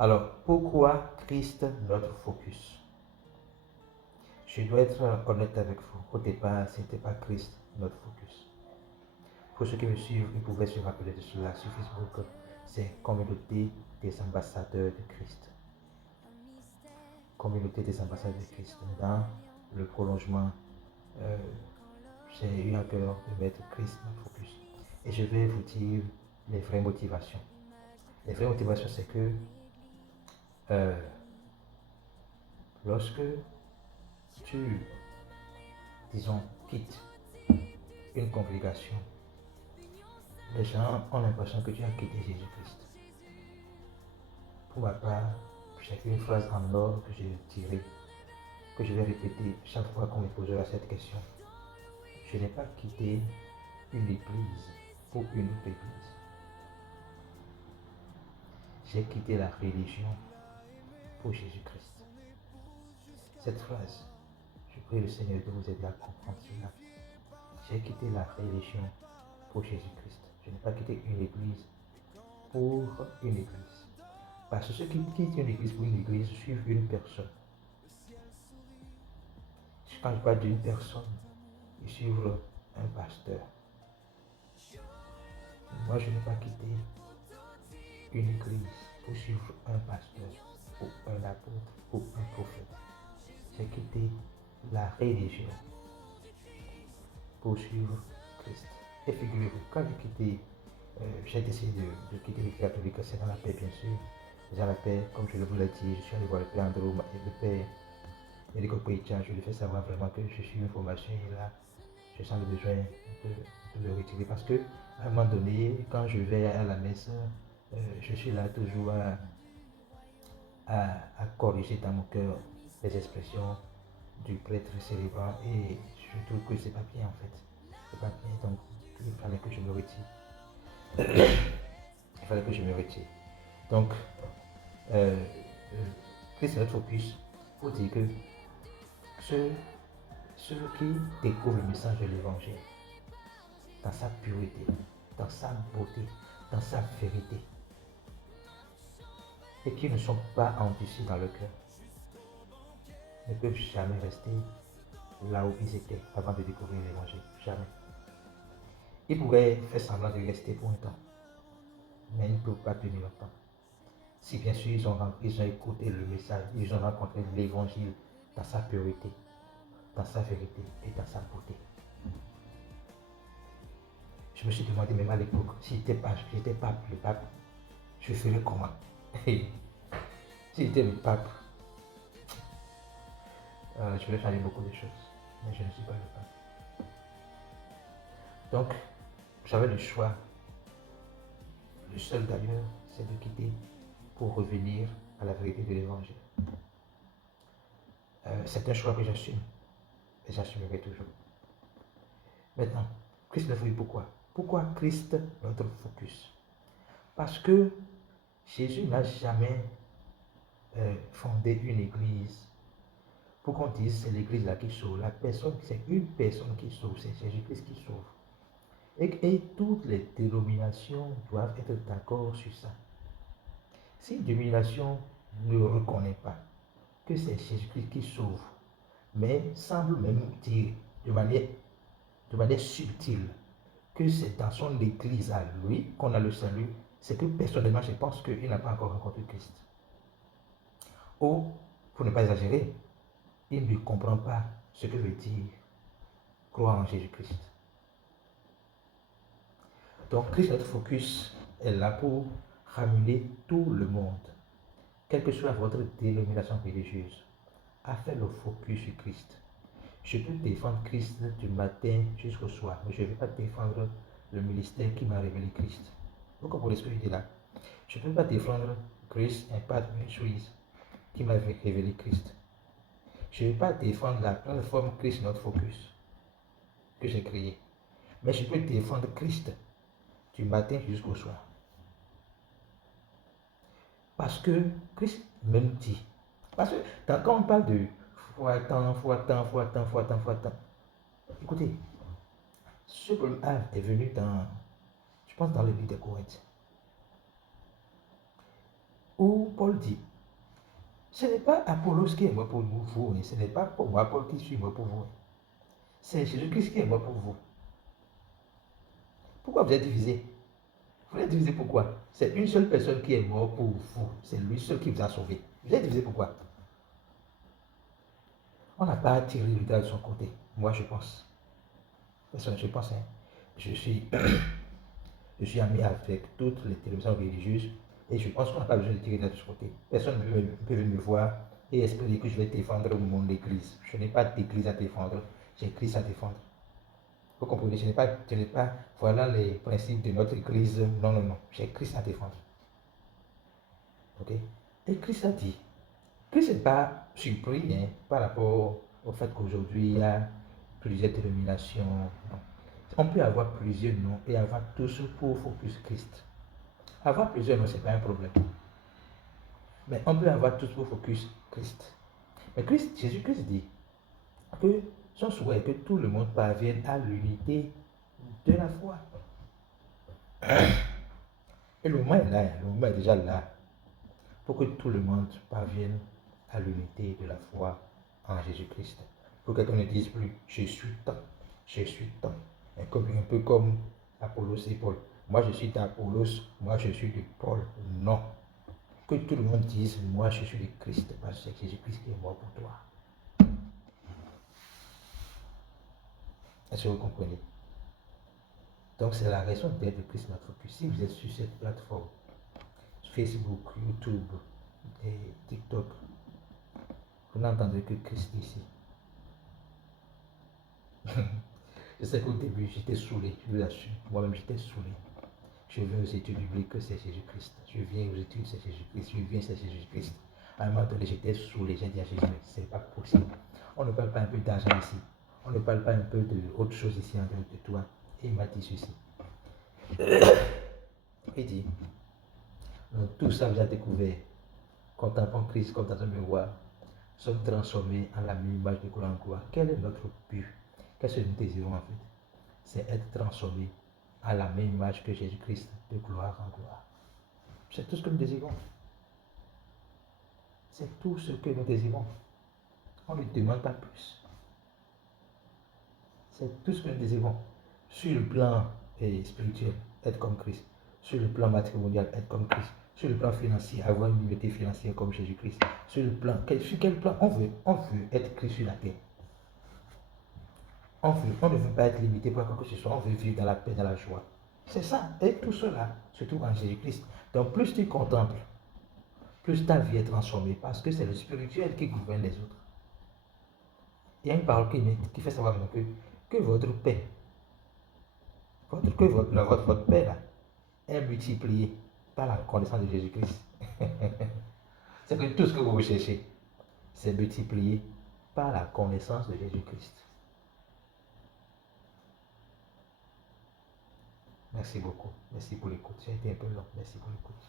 Alors, pourquoi Christ notre focus? Je dois être honnête avec vous. Au départ, ce n'était pas Christ notre focus. Pour ceux qui me suivent, ils pouvaient se rappeler de cela sur Facebook. C'est Communauté des ambassadeurs de Christ. Communauté des ambassadeurs de Christ. Dans le prolongement, j'ai eu à cœur de mettre Christ notre focus. Et je vais vous dire les vraies motivations. Les vraies motivations, c'est que lorsque tu, disons, quittes une congrégation, les gens ont l'impression que tu as quitté Jésus-Christ. Pour ma part, j'ai une phrase en or que j'ai tirée, que je vais répéter chaque fois qu'on me posera cette question. Je n'ai pas quitté une église pour une autre église. J'ai quitté la religion pour Jésus-Christ. Cette phrase, je prie le Seigneur de vous aider à comprendre cela. J'ai quitté la religion pour Jésus-Christ. Je n'ai pas quitté une église pour une église. Parce que ceux qui quittent une église pour une église suivent une personne. Quand je parle d'une personne, ils suivent un pasteur. Moi, je n'ai pas quitté une église pour suivre un pasteur, ou un apôtre, ou un prophète. J'ai quitté la religion pour suivre Christ. Et figurez-vous, quand j'ai décidé de quitter l'Église catholique, c'est dans la paix, bien sûr. Dans la paix, comme je vous l'ai dit, je suis allé voir le Père Andrew et le Père Eric Opoicha. Je lui fais savoir vraiment que je suis une formation et là, je sens le besoin de le retirer parce que à un moment donné, quand je vais à la messe, je suis là toujours à corriger dans mon cœur les expressions du prêtre célébrant et je trouve que c'est pas bien en fait. C'est pas bien, donc il fallait que je me retire. Il fallait que je me retire. Donc, Christ notre focus pour dire que ceux qui découvrent le message de l'évangile dans sa pureté, dans sa beauté, dans sa vérité, et qui ne sont pas endurcis dans le cœur, ne peuvent jamais rester là où ils étaient avant de découvrir l'évangile. Jamais. Ils pourraient faire semblant de rester pour un temps, mais ils ne peuvent pas tenir longtemps. Si bien sûr ils ont écouté le message, ils ont rencontré l'évangile dans sa pureté, dans sa vérité et dans sa beauté. Je me suis demandé même à l'époque, si j'étais pape, le pape, je ferais comment? Si j'étais le pape, je vais changer beaucoup de choses, mais je ne suis pas le pape. Donc, j'avais le choix. Le seul d'ailleurs, c'est de quitter pour revenir à la vérité de l'évangile. C'est un choix que j'assume et j'assumerai toujours. Maintenant, Christ le fait pourquoi? Pourquoi Christ notre focus? Parce que Jésus n'a jamais fondé une église pour qu'on dise c'est l'église là qui sauve. La personne, c'est une personne qui sauve, c'est Jésus-Christ qui sauve. Et toutes les dénominations doivent être d'accord sur ça. Si une dénomination ne reconnaît pas que c'est Jésus-Christ qui sauve, mais semble même dire de manière subtile que c'est dans son église à lui qu'on a le salut, c'est que personnellement je pense qu'il n'a pas encore rencontré Christ. Ou, pour ne pas exagérer, il ne comprend pas ce que veut dire croire en Jésus-Christ. Donc Christ, notre focus, est là pour ramener tout le monde, quelle que soit votre dénomination religieuse, à faire le focus sur Christ. Je peux défendre Christ du matin jusqu'au soir, mais je ne vais pas défendre le ministère qui m'a révélé Christ. Vous comprenez ce que je dis là? Je ne peux pas défendre Grace Impact Ministries qui m'a révélé Christ. Je ne vais pas défendre la plateforme Christ Notre Focus que j'ai créée. Mais je peux défendre Christ du matin jusqu'au soir. Parce que Christ même dit. Parce que quand on parle de foi temps, écoutez, ce problème est venu je pense dans le livre des Corinthiens. où Paul dit, ce n'est pas Apollos qui est mort pour vous, ce n'est pas pour moi, Paul, qui suis mort pour vous. C'est Jésus-Christ qui est mort pour vous. Pourquoi vous êtes divisés? Vous êtes divisés pourquoi? C'est une seule personne qui est morte pour vous. C'est lui seul qui vous a sauvé. Vous êtes divisés pourquoi? On n'a pas tiré le de son côté. Moi, je pense. Personne, je pense. Je suis ami avec toutes les télévisions religieuses et je pense qu'on n'a pas besoin de tirer de son côté. Personne ne peut me voir et espérer que je vais défendre mon église. Je n'ai pas d'église à défendre. J'ai Christ à défendre. Vous comprenez? Je n'ai pas, voilà les principes de notre église. Non, non, non. J'ai Christ à défendre. Ok? Et Christ a dit, Christ n'est pas surpris par rapport au fait qu'aujourd'hui il y a plusieurs dénominations. Non. On peut avoir plusieurs noms et avoir tous pour focus Christ. Avoir plusieurs noms, ce n'est pas un problème. Mais on peut avoir tous pour focus Christ. Mais Jésus-Christ dit que son souhait est que tout le monde parvienne à l'unité de la foi. Et le moment est là, le moment est déjà là, pour que tout le monde parvienne à l'unité de la foi en Jésus-Christ. Pour que quelqu'un ne dise plus, je suis tant, je suis tant. Un peu comme Apollos et Paul. Moi je suis d'Apollos, moi je suis de Paul. Non. Que tout le monde dise, moi je suis de Christ, parce que c'est Jésus-Christ qui est mort pour toi. Est-ce que vous comprenez? Donc c'est la raison d'être de Christ notre focus. Si vous êtes sur cette plateforme, Facebook, YouTube et TikTok, vous n'entendez que Christ ici. Je sais qu'au début j'étais saoulé, je vous assure. Moi-même j'étais saoulé. Je viens aux études bibliques, c'est Jésus-Christ. Je viens aux études, c'est Jésus-Christ. Je viens, c'est Jésus-Christ. À un moment donné, j'étais saoulé. J'ai dit à Jésus, mais c'est pas possible. On ne parle pas un peu d'argent ici. On ne parle pas un peu d'autre chose ici en dehors de toi. Et il m'a dit ceci. Il dit, donc, tout ça vous a découvert. Contemplons Christ, contemplons le roi. Sommes transformés en la même image de gloire en gloire. Quel est notre but? Qu'est-ce que nous désirons en fait? C'est être transformés à la même image que Jésus-Christ, de gloire en gloire. C'est tout ce que nous désirons. C'est tout ce que nous désirons. On ne demande pas plus. C'est tout ce que nous désirons. Sur le plan spirituel, être comme Christ. Sur le plan matrimonial, être comme Christ. Sur le plan financier, avoir une liberté financière comme Jésus-Christ. Sur quel plan on veut être Christ sur la terre. On ne veut pas être limité par quoi que ce soit. On veut vivre dans la paix, dans la joie. C'est ça. Et tout cela se trouve en Jésus-Christ. Donc plus tu contemples, plus ta vie est transformée. Parce que c'est le spirituel qui gouverne les autres. Il y a une parole qui fait savoir que votre paix, votre paix là, est multipliée par la connaissance de Jésus-Christ. C'est que tout ce que vous recherchez, c'est multiplié par la connaissance de Jésus-Christ. Merci beaucoup. Merci pour l'écoute. J'ai été un peu long. Merci pour l'écoute.